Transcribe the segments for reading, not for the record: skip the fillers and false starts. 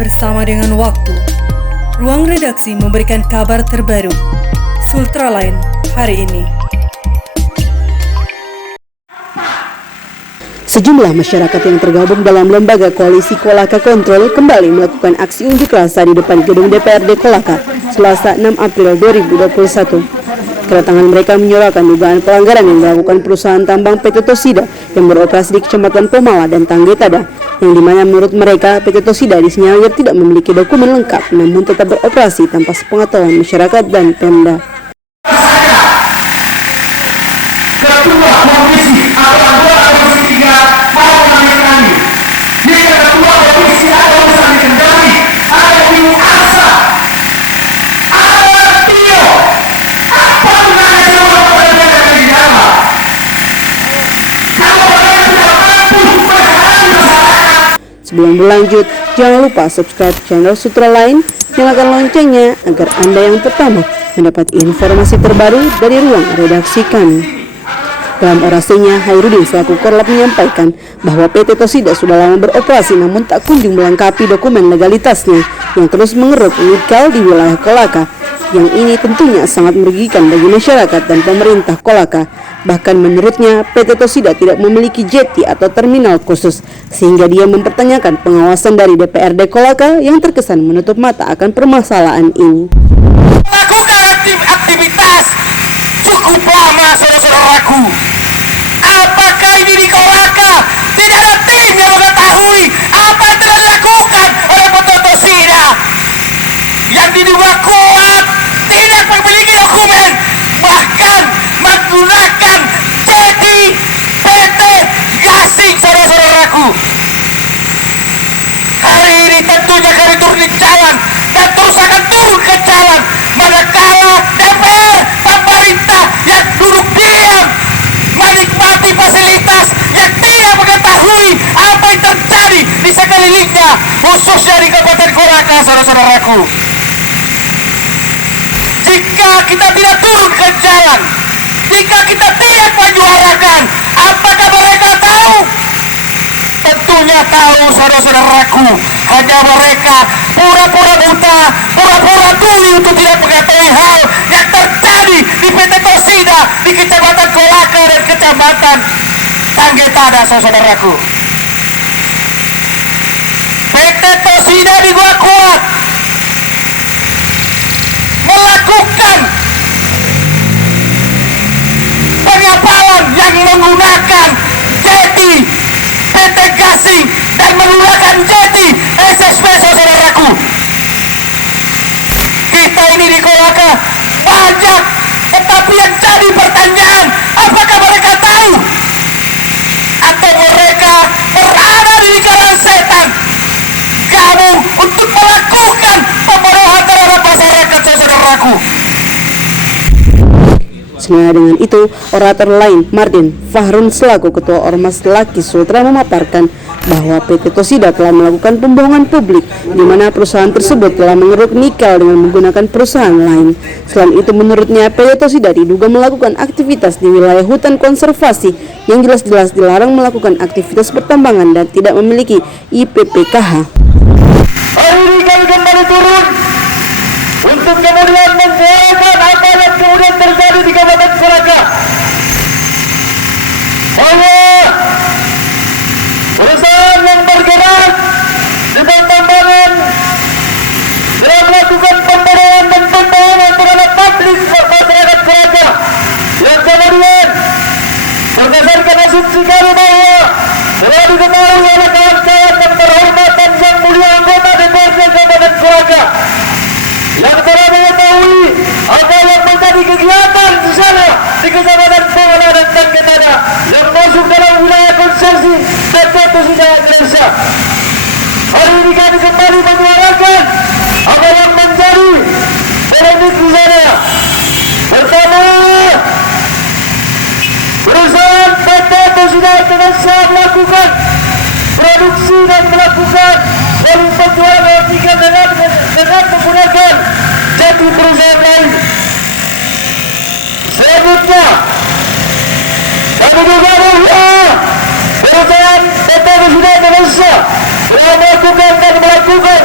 bersama dengan waktu. Ruang redaksi memberikan kabar terbaru. Sultraline hari ini. Sejumlah masyarakat yang tergabung dalam lembaga koalisi Kolaka Kontrol kembali melakukan aksi unjuk rasa di depan gedung DPRD Kolaka, Selasa 6 April 2021. Kedatangan mereka menyuarakan dugaan pelanggaran yang dilakukan perusahaan tambang PT Tosida yang beroperasi di Kecamatan Pomala dan Tanggetada, yang dimana menurut mereka PT Tosida disinyalir tidak memiliki dokumen lengkap namun tetap beroperasi tanpa sepengetahuan masyarakat dan Pemda. Ketua Komisi atau anggota Komisi 3 mau menandatangani. Jika Ketua Komisi atau bisa dikendali, ada Ibu Asa, ada Tio, apa gunanya semua pekerjaan di dalam? Kalau mereka tidak mampu menghadapi masyarakat. Sebelum berlanjut, jangan lupa subscribe channel Sultraline, nyalakan loncengnya agar Anda yang pertama mendapat informasi terbaru dari ruang redaksi kami. Dalam orasinya, Hairudin selaku Korlap menyampaikan bahwa PT Tosida sudah lama beroperasi namun tak kunjung melengkapi dokumen legalitasnya yang terus mengeruk nikel di wilayah Kolaka. Yang ini tentunya sangat merugikan bagi masyarakat dan pemerintah Kolaka. Bahkan menurutnya, PT Tosida tidak memiliki jeti atau terminal khusus, sehingga dia mempertanyakan pengawasan dari DPRD Kolaka yang terkesan menutup mata akan permasalahan ini. Lakukan aktivitas cukup lama, saudara-saudaraku. Apakah ini di Kolaka tidak ada tim yang mengetahui apa yang telah dilakukan oleh PT Tosida yang diduga kuat, tidak memiliki dokumen, bahkan menggunakan jeti PT Gasing, saudara-saudaraku. Hari ini tentunya kami turun di jalan dan terus akan turun ke jalan manakala DPR pemerintah yang duduk diam menikmati fasilitas yang tidak mengetahui apa yang terjadi di sekelilingnya, khususnya di Kabupaten Kolaka, saudara-saudaraku. Jika kita tidak turun ke jalan, jika kita tidak menyuarakan, apakah mereka tahu? Tentunya tahu, saudara-saudaraku. Hanya mereka pura-pura buta, pura-pura tuli untuk tidak mengetahui hal yang terjadi di PT Tosida di Kecamatan Kolaka dan Kecamatan Tanggetada, saudara-saudaraku. PT Tosida diduga kuat melakukan pengapalan yang menggunakan jeti PT Gasing dan menggunakan jeti SSP, saudaraku. Kita ini di Kolaka banyak, tetapi yang jadi pertanyaan, apakah mereka tahu atau mereka berada di lingkaran setan kamu untuk melakukan pembodohan terhadap masyarakat, saudaraku. Senada dengan itu, orator lain Martin Fahrun selaku Ketua Ormas Laki Sultra memaparkan bahwa PT Tosida telah melakukan pembohongan publik di mana perusahaan tersebut telah mengeruk nikel dengan menggunakan perusahaan lain. Selain itu, menurutnya PT Tosida diduga melakukan aktivitas di wilayah hutan konservasi yang jelas-jelas dilarang melakukan aktivitas pertambangan dan tidak memiliki IPPKH. Hari ini kami kembali turun untuk kemudian menjawabkan apa yang kemudian terjadi di Kabupaten Kolaka. Allah, perusahaan yang bergerak di pertambangan telah melakukan pembodohan dan pembohongan terhadap publik masyarakat Kolaka, yang kemudian berdasarkan asumsi kami bahwa telah diketahui oleh kawan-kawan dan terhormatan yang mulia anggota DPRD Kabupaten Kolaka yang telah mengetahui apa yang menjadi kegiatan di sana di Kecamatan Pomala dan Tanggetada yang masuk dalam wilayah konsesi PT Tosida Indonesia. Hari ini kami kembali menyuarakan apa yang menjadi polemik di sana. Pertama, perusahaan PT Tosida Indonesia melakukan produksi dan melakukan volume penjualan tiga dengan menggunakan jeti perusahaan lain. Selanjutnya, kami juga bahwa perusahaan PT Tosida Indonesia telah melakukan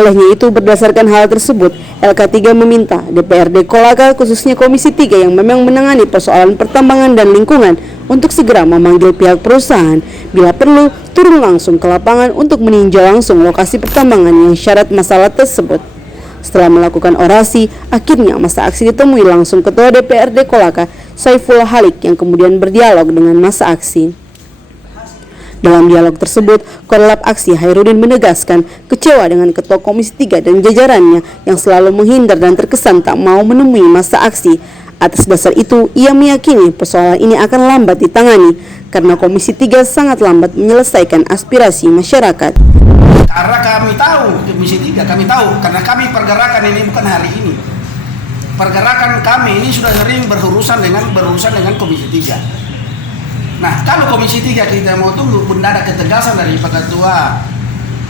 Olehnya itu, berdasarkan hal tersebut, LK3 meminta DPRD Kolaka, khususnya Komisi 3 yang memang menangani persoalan pertambangan dan lingkungan, untuk segera memanggil pihak perusahaan, bila perlu turun langsung ke lapangan untuk meninjau langsung lokasi pertambangan yang syarat masalah tersebut. Setelah melakukan orasi, akhirnya masa aksi ditemui langsung Ketua DPRD Kolaka, Saiful Halik, yang kemudian berdialog dengan masa aksi. Dalam dialog tersebut, Korlap Aksi Hairudin menegaskan kecewa dengan Ketua Komisi 3 dan jajarannya yang selalu menghindar dan terkesan tak mau menemui masa aksi. Atas dasar itu, ia meyakini persoalan ini akan lambat ditangani karena Komisi 3 sangat lambat menyelesaikan aspirasi masyarakat. Karena kami tahu, Komisi 3 kami tahu, karena kami pergerakan ini bukan hari ini. Pergerakan kami ini sudah sering berurusan dengan Komisi 3. Nah, kalau Komisi 3 kita mau tunggu pun ada ketegasan dari Pak Ketua.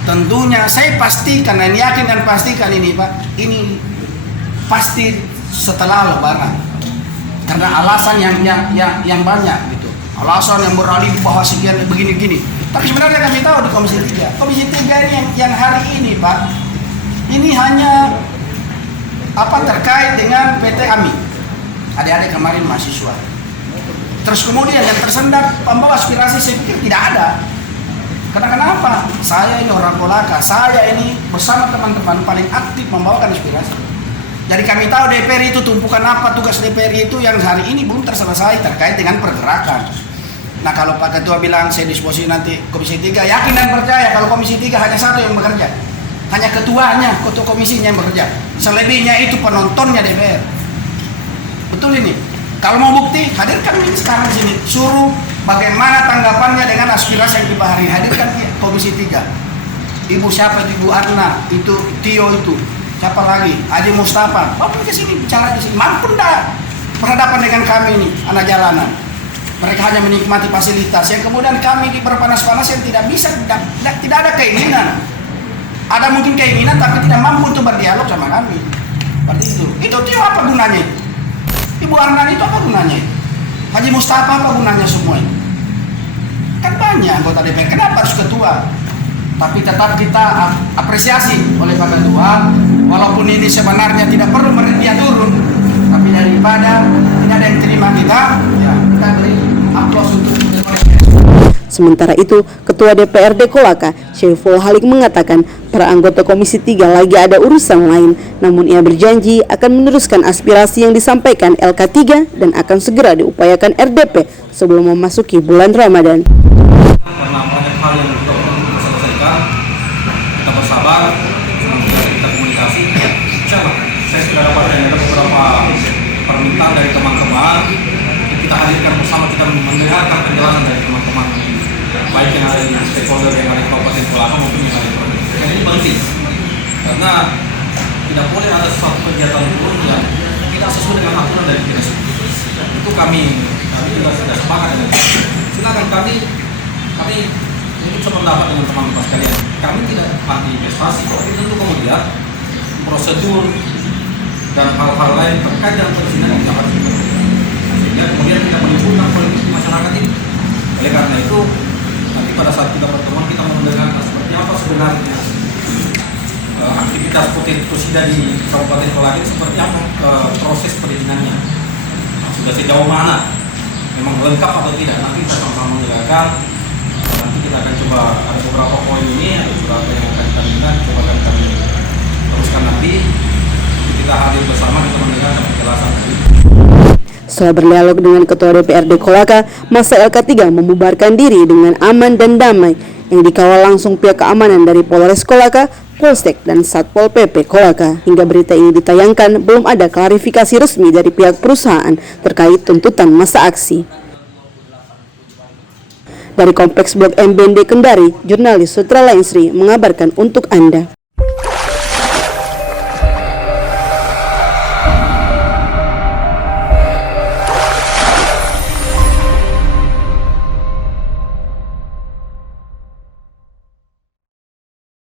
Tentunya saya pastikan dan yakin dan pastikan ini Pak, ini pasti setelah Lebaran. Karena alasan yang banyak gitu. Alasan yang beralih bahwa sekian begini-gini. Tapi sebenarnya kami tahu di Komisi 3. Komisi 3 ini yang hari ini Pak, ini hanya terkait dengan PT AMI. Adik-adik kemarin mahasiswa. Terus kemudian yang tersendat pembawa aspirasi saya pikir tidak ada. Karena kenapa? Saya ini orang Kolaka, saya ini bersama teman-teman paling aktif membawakan aspirasi. Jadi kami tahu DPR itu tumpukan apa, tugas DPR itu yang hari ini belum terselesai terkait dengan pergerakan. Nah kalau Pak Ketua bilang saya disposisi nanti Komisi 3, yakin dan percaya kalau Komisi 3 hanya satu yang bekerja. Hanya ketuanya, ketua komisinya yang bekerja. Selebihnya itu penontonnya DPR. Betul ini? Kalau mau bukti, hadirkan ini sekarang di sini. Suruh bagaimana tanggapannya dengan aspirasi yang dibahari. Hadirkan Komisi 3. Ibu siapa itu? Ibu Arna, itu Tio itu. Siapa lagi? Haji Mustafa. Bapak ke sini bicara di sini. Mampu enggak berhadapan dengan kami ini, anak jalanan. Mereka hanya menikmati fasilitas. Yang kemudian kami di berpanas-panas yang tidak bisa, tidak ada keinginan. Ada mungkin keinginan tapi tidak mampu untuk berdialog sama kami. Seperti itu. Itu Tio apa gunanya? Ibu Arna itu apa gunanya? Haji Mustafa apa gunanya semua ini? Kan banyak anggota DPR, kenapa harus ketua? Tapi tetap kita apresiasi oleh Pak Ketua, walaupun ini sebenarnya tidak perlu dia turun, tapi daripada tidak ada yang terima kita, ya kita beri aplaus untuk Sementara itu, Ketua DPRD Kolaka, Saiful Halik mengatakan para anggota Komisi 3 lagi ada urusan lain, namun ia berjanji akan meneruskan aspirasi yang disampaikan LK3 dan akan segera diupayakan RDP sebelum memasuki bulan Ramadan. Karena banyak hal yang kita perlu selesaikan, kita bersabar, kita komunikasi. Insyaallah, saya sudah dapat ada beberapa permintaan dari teman-teman. Kita hadirkan bersama, kita mendengarkan penjelasan dari teman-teman, baik yang ada di stakeholder yang ada di Kabupaten Kolaka maupun yang ada di provinsi. Ini penting karena tidak boleh ada suatu kegiatan pun yang tidak sesuai dengan aturan dari dinas. Itu kami juga sudah sepakat dengan itu. Silakan kami ini sependapat dengan teman-teman sekalian. Kami tidak anti investasi, tapi tentu kemudian prosedur dan hal-hal lain terkait dengan perizinan yang dapat kita lakukan. Sehingga kemudian tidak menimbulkan politik di masyarakat ini. Oleh karena itu, nanti pada saat kita pertemuan kita mendengarkan seperti apa sebenarnya aktivitas Pusida di Kabupaten Kolaka seperti apa proses perizinannya. Sudah sejauh mana? Memang lengkap atau tidak? Nanti kita sama-sama mendengarkan. Nanti kita akan coba ada beberapa poin ini, ada beberapa yang akan kita dengar, coba kami teruskan nanti. Kita hadir bersama, kita mendengarkan penjelasan dari. Setelah berdialog dengan Ketua DPRD Kolaka, masa LK3 membubarkan diri dengan aman dan damai yang dikawal langsung pihak keamanan dari Polres Kolaka, Polsek, dan Satpol PP Kolaka. Hingga berita ini ditayangkan, belum ada klarifikasi resmi dari pihak perusahaan terkait tuntutan masa aksi. Dari Kompleks Blok M BND Kendari, jurnalis Sutra Lain Sri mengabarkan untuk Anda.